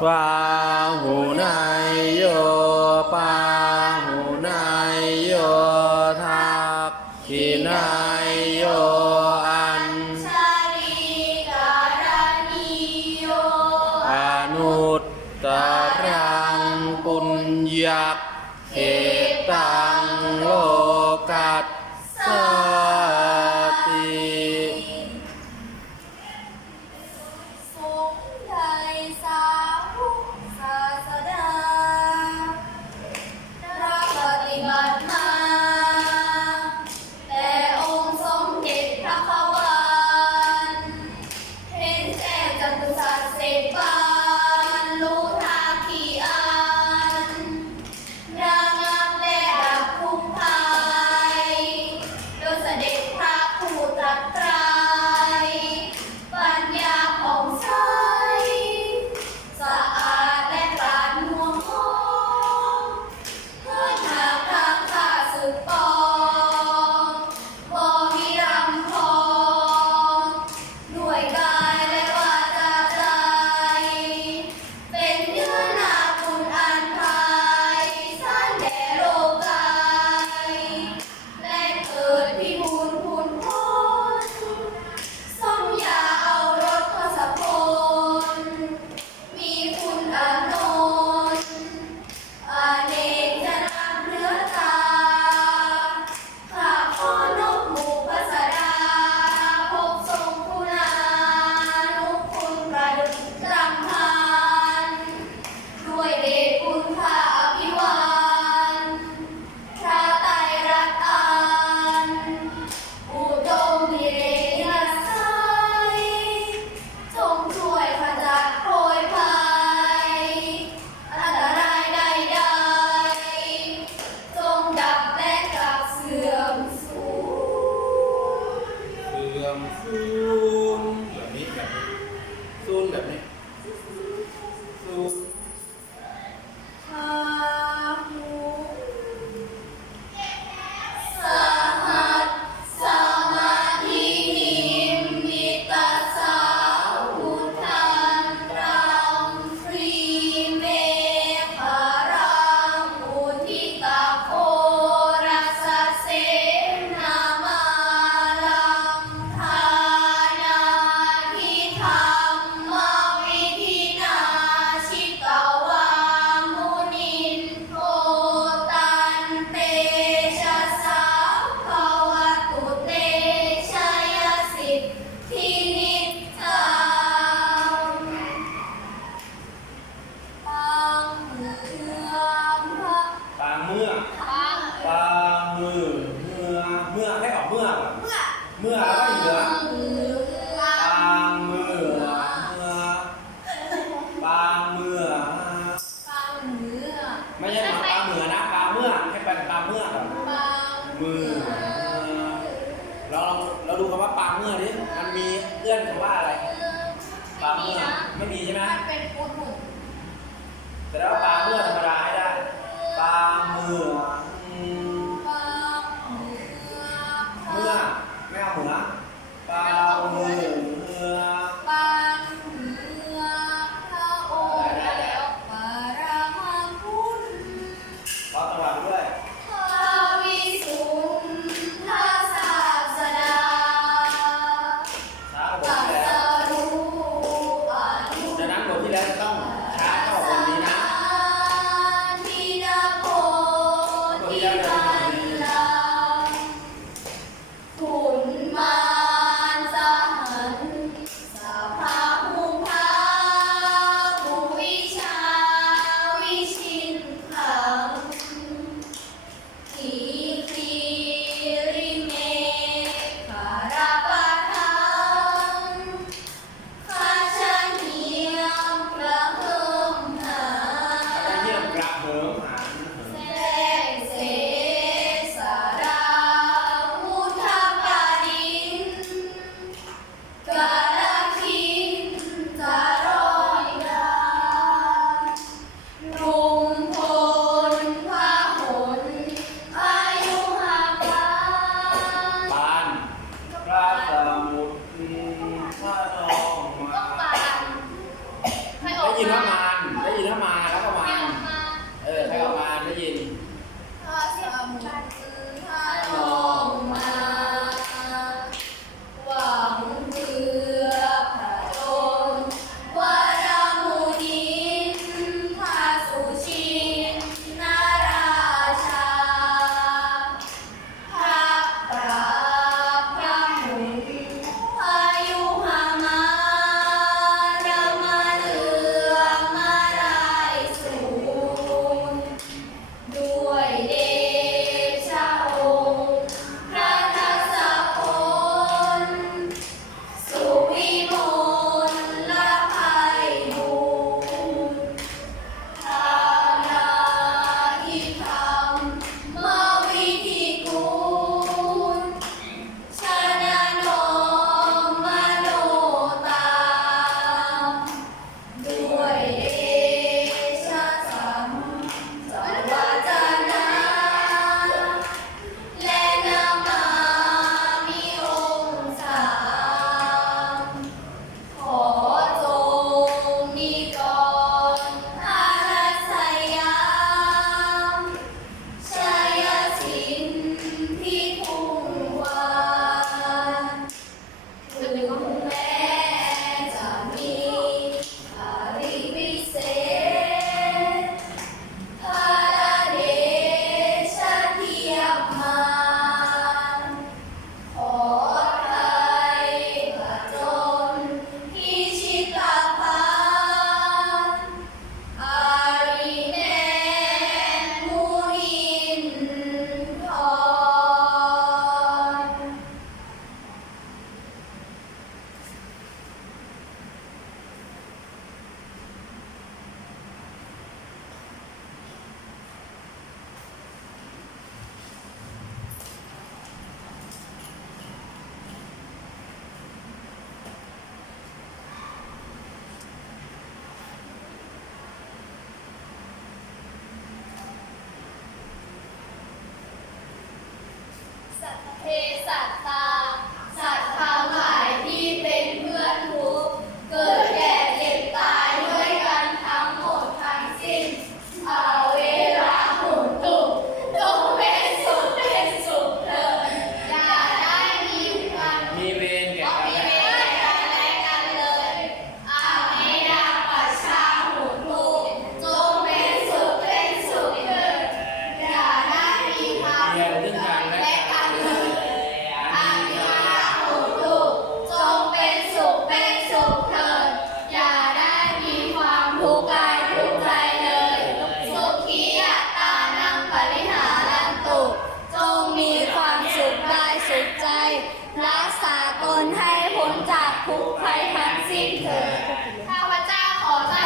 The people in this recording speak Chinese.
刷